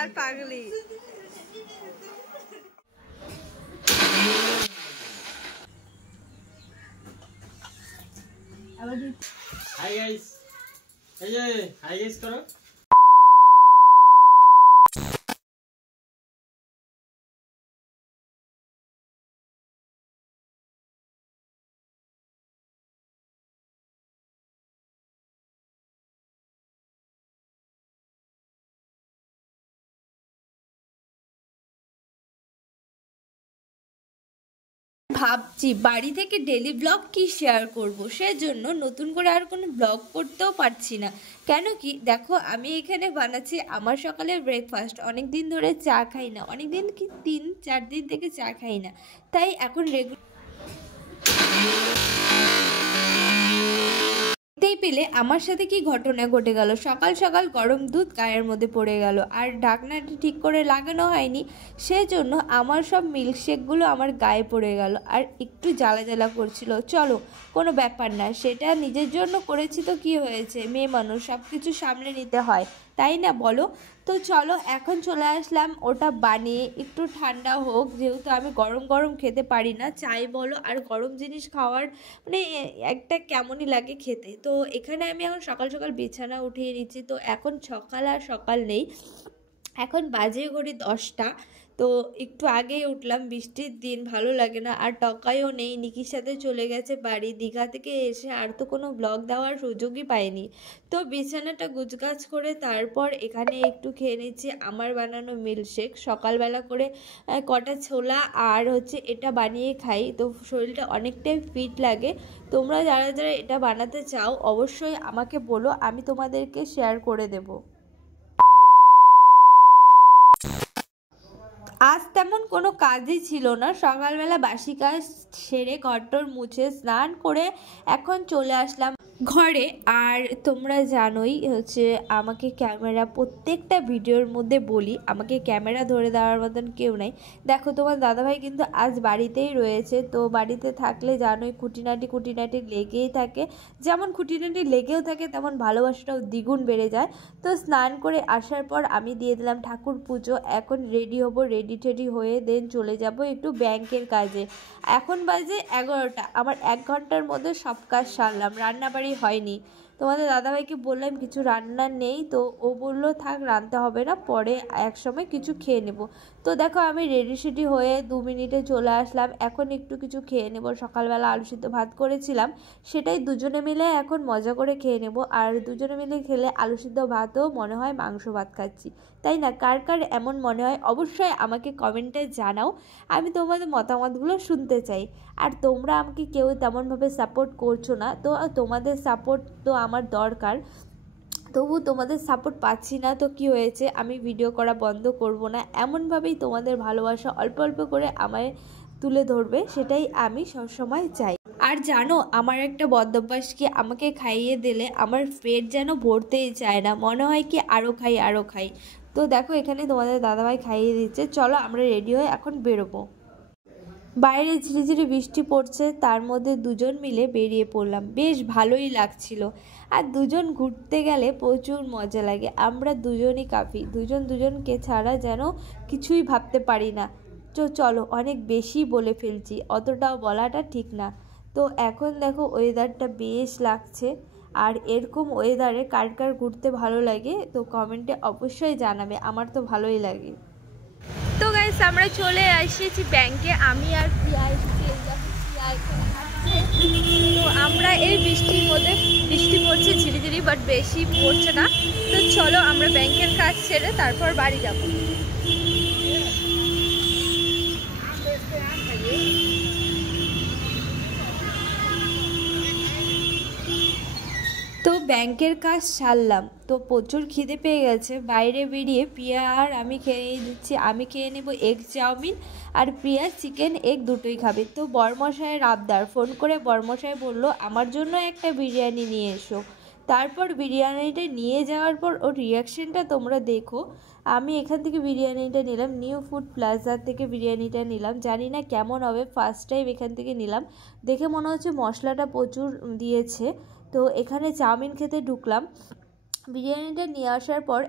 আর পাগলি। Hi guys, এই যে হাই গাইস করো। ভাবছি বাড়ি থেকে ডেলি ব্লগ কি শেয়ার করব, সেজন্য নতুন করে আর কোনো ব্লগ করতেও পারছি না। কেন কি দেখো, আমি এখানে বানাচ্ছি আমার সকালের ব্রেকফাস্ট। অনেক দিন ধরে চা খাই না, অনেক দিন কি 3-4 দিন থেকে চা খাই না, তাই এখন দেখতেই পেলে আমার সাথে কি ঘটনা ঘটে গেল। সকাল সকাল গরম দুধ গায়ের মধ্যে পড়ে গেল, আর ঢাকনাটি ঠিক করে লাগানো হয়নি, সেজন্য আমার সব মিল্কশেকগুলো আমার গায়ে পড়ে গেল আর একটু জ্বালা জ্বালা করছিল। চলো, কোনো ব্যাপার না, সেটা নিজের জন্য করেছি তো কি হয়েছে, মেয়ে মানুষ, সব কিছু সামলে নিতে হয়, তাই না বলো? তো চলো এখন চলে আসলাম ওটা বানিয়ে, একটু ঠান্ডা হোক, যেহেতু আমি গরম গরম খেতে পারি না, চাই বলো আর গরম জিনিস খাওয়ার মানে একটা কেমনই লাগে খেতে। তো এখানে আমি এখন সকাল সকাল বিছানা উঠিয়ে নিচ্ছি। তো এখন সকাল আর সকাল নেই, এখন বাজে ঘড়ি 10টা। তো একটু আগেই উঠলাম, বৃষ্টির দিন, ভালো লাগে না, আর টকাইও নেই, নিকির সাথে চলে গেছে বাড়ি। দীঘা থেকে এসে আর তো কোনো ব্লগ দেওয়ার সুযোগই পাইনি। তো বিছানাটা গুছগাছ করে তারপর এখানে একটু খেয়ে নিচ্ছি আমার বানানো মিল্কশেক। সকালবেলা করে কটা ছোলা আর হচ্ছে এটা বানিয়ে খাই, তো শরীরটা অনেকটাই ফিট লাগে। তোমরা যারা যারা এটা বানাতে চাও অবশ্যই আমাকে বলো, আমি তোমাদেরকে শেয়ার করে দেবো। আজ তেমন কোনো কাজই ছিল না, সকালবেলা বাসি কাজ সেরে ঘরটর মুছে স্নান করে এখন চলে আসলাম ঘরে। আর তোমরা জানোই হচ্ছে আমাকে ক্যামেরা, প্রত্যেকটা ভিডিওর মধ্যে বলি আমাকে ক্যামেরা ধরে দেওয়ার মতন কেউ নাই। দেখো তোমার দাদাভাই কিন্তু আজ বাড়িতেই রয়েছে, তো বাড়িতে থাকলে জানোই খুঁটিনাটি লেগেই থাকে, যেমন খুঁটিনাটি লেগেও থাকে তেমন ভালোবাসাটাও দ্বিগুণ বেড়ে যায়। তো স্নান করে আসার পর আমি দিয়ে দিলাম ঠাকুর পুজো, এখন রেডি হব, রেডি হয়ে দেন চলে যাব একটু ব্যাংকের কাজে। এখন বাজে 11টা, আমার 1 ঘন্টার মধ্যে সব কাজ সারলাম, রান্নাবাড়ি হয়নি। তোমাদের দাদাভাইকে বললাম কিছু রান্না নেই, তো ও বললো থাক রাঁধতে হবে না, পরে এক সময় কিছু খেয়ে নেব। তো দেখো আমি রেডি হয়ে 2 মিনিটে চলে আসলাম, এখন একটু কিছু খেয়ে নেব। সকালবেলা আলু সিদ্ধ ভাত করেছিলাম, সেটাই দুজনে মিলে এখন মজা করে খেয়ে নেব। আর দুজনে মিলে খেলে আলু সিদ্ধ ভাতও মনে হয় মাংস ভাত খাচ্ছি, তাই না? কার কার এমন মনে হয় অবশ্যই আমাকে কমেন্টে জানাও, আমি তোমাদের মতামতগুলো শুনতে চাই। আর তোমরা আমাকে কেউ তেমনভাবে সাপোর্ট করছো না, তো তোমাদের সাপোর্ট তো আমার দরকার, তবু তোমাদের সাপোর্ট পাচ্ছি না। তো কি হয়েছে, আমি ভিডিও করা বন্ধ করব না, এমনভাবেই তোমাদের ভালোবাসা অল্প অল্প করে আমায় তুলে ধরবে, সেটাই আমি সবসময় চাই। আর জানো আমার একটা বদ অভ্যাস কি, আমাকে খাইয়ে দিলে আমার পেট যেন ভরতেই চায় না, মনে হয় কি আরও খাই। তো দেখো এখানে তোমাদের দাদাভাই খাইয়ে দিচ্ছে, চলো আমরা রেডি হয়ে এখন বেরোবো। বাইরে ঝিরিঝিরি বৃষ্টি পড়ছে, তার মধ্যে দুজন মিলে বেরিয়ে পড়লাম, বেশ ভালোই লাগছিল। আর দুজন ঘুরতে গেলে প্রচুর মজা লাগে, আমরা দুজনই কাফি, দুজনকে ছাড়া যেন কিছুই ভাবতে পারি না। তো চলো, অনেক বেশি বলে ফেলছি, অতটাও বলাটা ঠিক না। তো এখন দেখো ওয়েদারটা বেশ লাগছে, আর এরকম ওয়েদারে কার কার ঘুরতে ভালো লাগে তো কমেন্টে অবশ্যই জানাবে, আমার তো ভালোই লাগে। তো গাইস আমরা চলে এসেছি ব্যাংকে, আমি আর প্রিয়া এসেছি, এই দেখো প্রিয়া এখানে হাঁটছে। তো আমরা এই বৃষ্টির মধ্যে, বৃষ্টি পড়ছে ঝিরিঝিরি, বাট বেশি পড়ছে না। তো চলো আমরা ব্যাংকের কাজ সেরে তারপর বাড়ি যাব। তো ব্যাংকের কাজ সারলাম, তো প্রচুর খিদে পেয়ে গেছে, বাইরে বেরিয়ে প্রিয়া আর আমি খেয়ে দিচ্ছি। আমি খেয়ে নেব এগ চাউমিন, আর প্রিয়া চিকেন এগ দুটোই খাবে। তো বরমশাইয়ের আবদার, ফোন করে বরমশাই বললো আমার জন্য একটা বিরিয়ানি নিয়ে এসো। তারপর বিরিয়ানিটা নিয়ে যাওয়ার পর ওর রিয়াকশানটা তোমরা দেখো। আমি এখান থেকে বিরিয়ানিটা নিলাম, নিউ ফুড প্লাজার থেকে বিরিয়ানিটা নিলাম, জানি না কেমন হবে, ফার্স্ট টাইম এখান থেকে নিলাম, দেখে মনে হচ্ছে মশলাটা প্রচুর দিয়েছে। তো এখানে চাউমিন খেতে ঢুকলাম, বিরিয়ানিটা নিয়ে আসার পর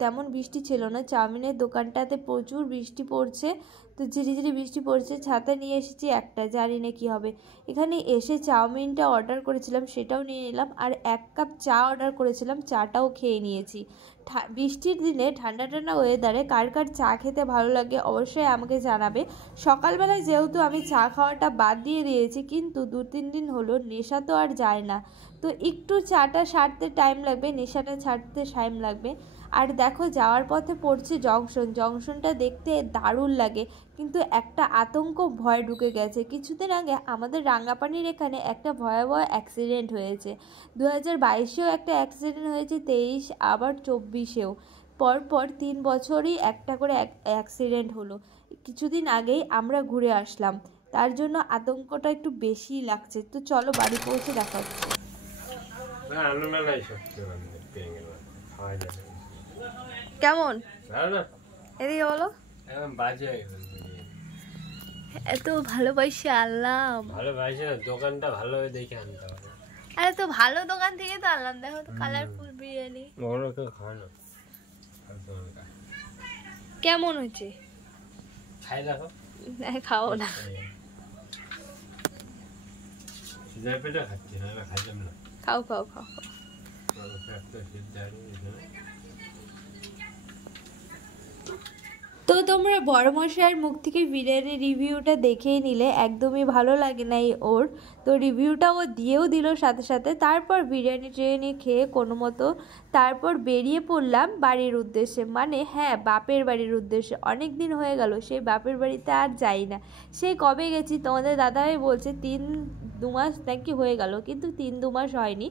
তেমন বৃষ্টি ছিল না, চাউমিনের দোকানটাতে প্রচুর বৃষ্টি পড়ছে, তো ঝিরিঝিরি বৃষ্টি পড়ছে, ছাতা নিয়ে এসেছি একটা, জানি না কী হবে। এখানে এসে চাউমিনটা অর্ডার করেছিলাম সেটাও নিয়ে নিলাম, আর 1 কাপ চা অর্ডার করেছিলাম, চাটাও খেয়ে নিয়েছি। বৃষ্টির দিনে ঠান্ডা ঠান্ডা ওয়েদারে কার কার চা খেতে ভালো লাগে অবশ্যই আমাকে জানাবে। সকালবেলায় যেহেতু আমি চা খাওয়াটা বাদ দিয়ে দিয়েছি, কিন্তু 2-3 দিন হলো নেশা তো আর যায় না, তো একটু চাটা সারতে টাইম লাগবে, নেশাটা ছাড়তে টাইম লাগবে। আর দেখো যাওয়ার পথে পড়ছে জংশনটা দেখতে দারুণ লাগে, কিন্তু একটা আতঙ্ক ভয় ঢুকে গেছে। কিছুদিন আগে আমাদের রাঙ্গাপানির এখানে একটা ভয়াবহ অ্যাক্সিডেন্ট হয়েছে, 2022-এও একটা অ্যাক্সিডেন্ট হয়েছে, 23 আবার 24-এও, পরপর 3 বছরই একটা করে অ্যাক্সিডেন্ট হলো। কিছুদিন আগেই আমরা ঘুরে আসলাম, তার জন্য আতঙ্কটা একটু বেশিই লাগছে। তো চলো বাড়ি পৌঁছে দেখা হচ্ছে। কেমন এদিকে বলো, এত ভালোবাসি আনলাম, ভালোবাসি না, দোকানটা ভালো দেখে আনতে হবে। আরে তো ভালো দোকান থেকে তো আনলাম, দেখো তো কালারফুল বিরিয়ানি। কেমন হয়েছে খাই দেখো, খাও না, খাচ্ছি না, খাইলাম না, খাও খাও খাও। তো তোমরা বড়মশাইয়ের মুখ থেকে বিরিয়ানির রিভিউটা দেখেই নিলে, একদমই ভালো লাগে নাই ওর, তো রিভিউটা ও দিয়েও দিল সাথে সাথে। তারপর বিরিয়ানি খেয়ে কোনো মতো তারপর বেরিয়ে পড়লাম বাড়ির উদ্দেশ্যে, মানে হ্যাঁ বাপের বাড়ির উদ্দেশ্যে। অনেক দিন হয়ে গেল সেই বাপের বাড়িতে আর যাই না, সেই কবে গেছি তোমাদের দাদাভাই বলছে 3-2 মাস নাকি হয়ে গেল, কিন্তু 3-2 মাস হয়নি,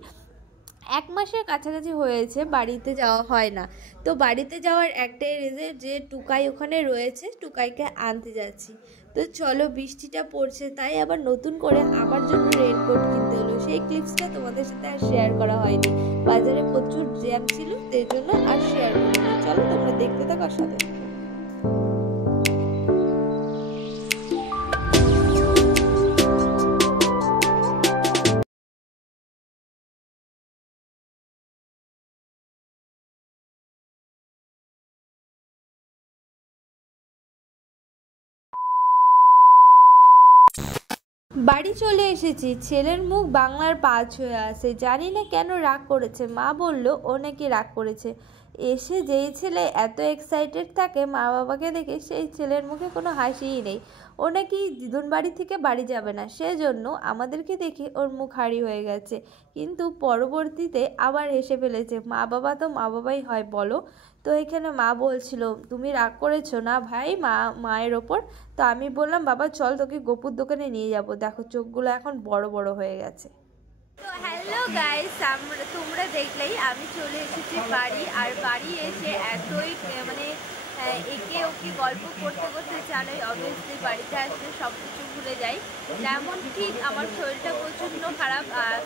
1 মাসের কাছাকাছি হয়েছে বাড়িতে যাওয়া হয় না। তো বাড়িতে যাওয়ার একটাই রিজন যে টুকাই ওখানে রয়েছে, টুকাইকে আনতে যাচ্ছি। তো চলো বৃষ্টিটা পড়ছে, তাই আবার নতুন করে আমার জন্য রেনকোট কিনতে হলো, সেই ক্লিপসটা তোমাদের সাথে আর শেয়ার করা হয়নি, বাজারে প্রচুর জ্যাম ছিল সেই জন্য আর শেয়ার করিনি। চলো তোমরা দেখতে থাকো সাথে। বাড়ি চলে এসেছি, ছেলের মুখ বাংলার 5 হয়ে আছে, জানি না কেন রাগ করেছে, মা বলল ও নাকি রাগ করেছে। এসে যেই ছেলে এত এক্সাইটেড থাকে মা বাবাকে দেখে, সেই ছেলের মুখে কোনো হাসিই নেই, ও নাকি দিদুন বাড়ি থেকে বাড়ি যাবে না, সেজন্য আমাদেরকে দেখে ওর মুখ হাঁড়ি হয়ে গেছে, কিন্তু পরবর্তীতে আবার হেসে ফেলেছে। মা বাবা তো মা বাবাই হয় বলো। তো এখানে মা বলছিল তুমি রাগ করেছো না ভাই মায়ের ওপর, তো আমি বললাম বাবা চল তোকে গোপুর দোকানে নিয়ে যাব, দেখো চোখগুলো এখন বড় বড় হয়ে গেছে। তো হ্যালো গাইস, তোমরা দেখলেই আমি চলে এসেছি বাড়ি, আর বাড়ি এসে এতই মানে একে ওকে গল্প করতে করতে জানোই অবভিয়াসলি বাড়িতে আসলে সব কিছু ভুলে যাই, যেমন ঠিক আমার শরীরটা প্রচণ্ড খারাপ, আর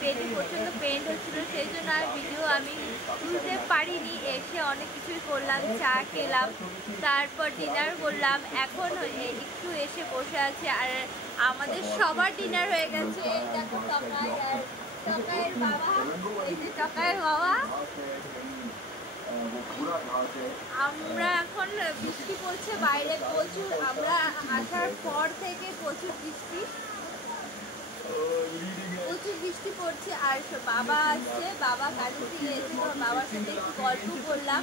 পেটে প্রচণ্ড পেন হচ্ছিল, সেই জন্য আর ভিডিও আমি তুলতে পারিনি। এসে অনেক কিছুই করলাম, চা খেলাম, তারপর ডিনার করলাম, এখন একটু এসে বসে আছে, আর আমাদের সবার ডিনার হয়ে গেছে। এই দেখো টকাই আর টকাইয়ের বাবা, এই যে টকাইয়ের বাবা। আমরা এখন বৃষ্টি পড়ছে বাইরে প্রচুর, আমরা আসার পর থেকে প্রচুর বৃষ্টি পড়ছে, আর বাবা আসছে, বাবা কাজে থেকে এসে বাবার সাথে একটু গল্প করলাম।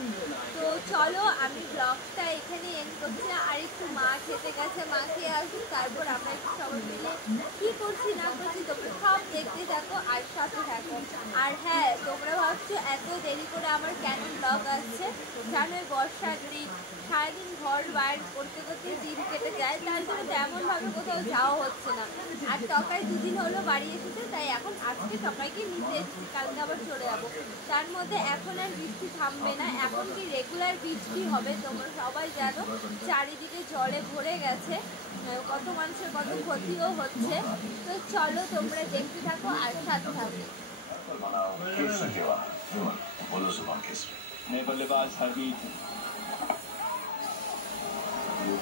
তো চলো আমি ব্লগটা এখানে এন্ড করছি, আর একটু মা খেতে গেছে, মা খেয়ে আসুক, তারপর আমরা একটু সবাই মিলে কী করছি না করছি তোমরা সব দেখতে থাকো আর সাথে থাকো। আর হ্যাঁ তোমরা ভাবছো এত দেরি করে আমার কেন ব্লগ আসছে, জানোই বর্ষার দিন, সারাদিন ঘর বাইর করতে করতে দিন কেটে যায়, তার জন্য তেমনভাবে কোথাও যাওয়া হচ্ছে না। আর টকাই 2 দিন হলো বাড়ি এসেছে, তাই এখন আজকে টকাইকে নিতে এসেছি, কালকে আবার চলে যাবো। তার মধ্যে এখন আর বৃষ্টি থামবে না, এখন কি রেগুলার বৃষ্টি হবে, তোমরা সবাই জানো চারিদিকে জলে ভরে গেছে, কত মানুষের কত ক্ষতিও হচ্ছে। তো চলো তোমরা দেখতে থাকো আর সাথে থাকো।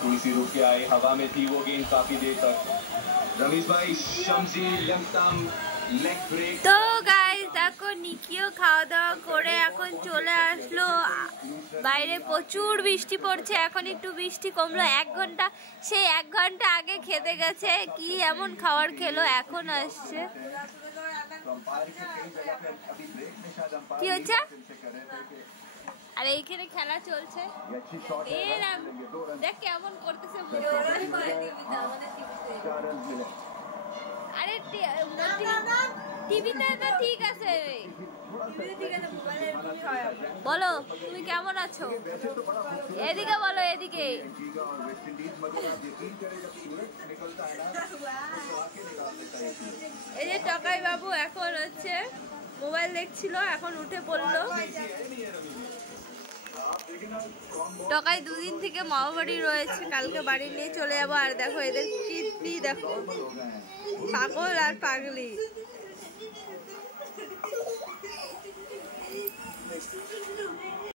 थोड़ी सी रुक के आए, हवा में थी वो गेंद काफी देर तक। रमीश भाई शमसी लेग ब्रेक। तो गाइस দেখো নিকিও খাওয়া দাওয়া করে এখন চলে আসলো। বাইরে প্রচুর বৃষ্টি পড়ছে, এখন একটু বৃষ্টি কমলো। 1 ঘন্টা, সেই 1 ঘন্টা আগে খেতে গেছে। কি এমন খাবার খেলো, এখন আসছে। কি হচ্ছে? আর এইখানে খেলা চলছে। দেখ কেমন করতেছে। আরে টিভিতে তো ঠিক আছে। বলো তুমি কেমন আছো? এদিকে বলো, এদিকে। এই যে টকাই বাবু এখন হচ্ছে মোবাইল দেখছিল, এখন উঠে পড়লো। টকাই 2 দিন থেকে মামা বাড়ি রয়েছে, কালকে বাড়ি নিয়ে চলে যাবো। আর দেখো এদের কীর্তি দেখো, পাগল আর পাগলি।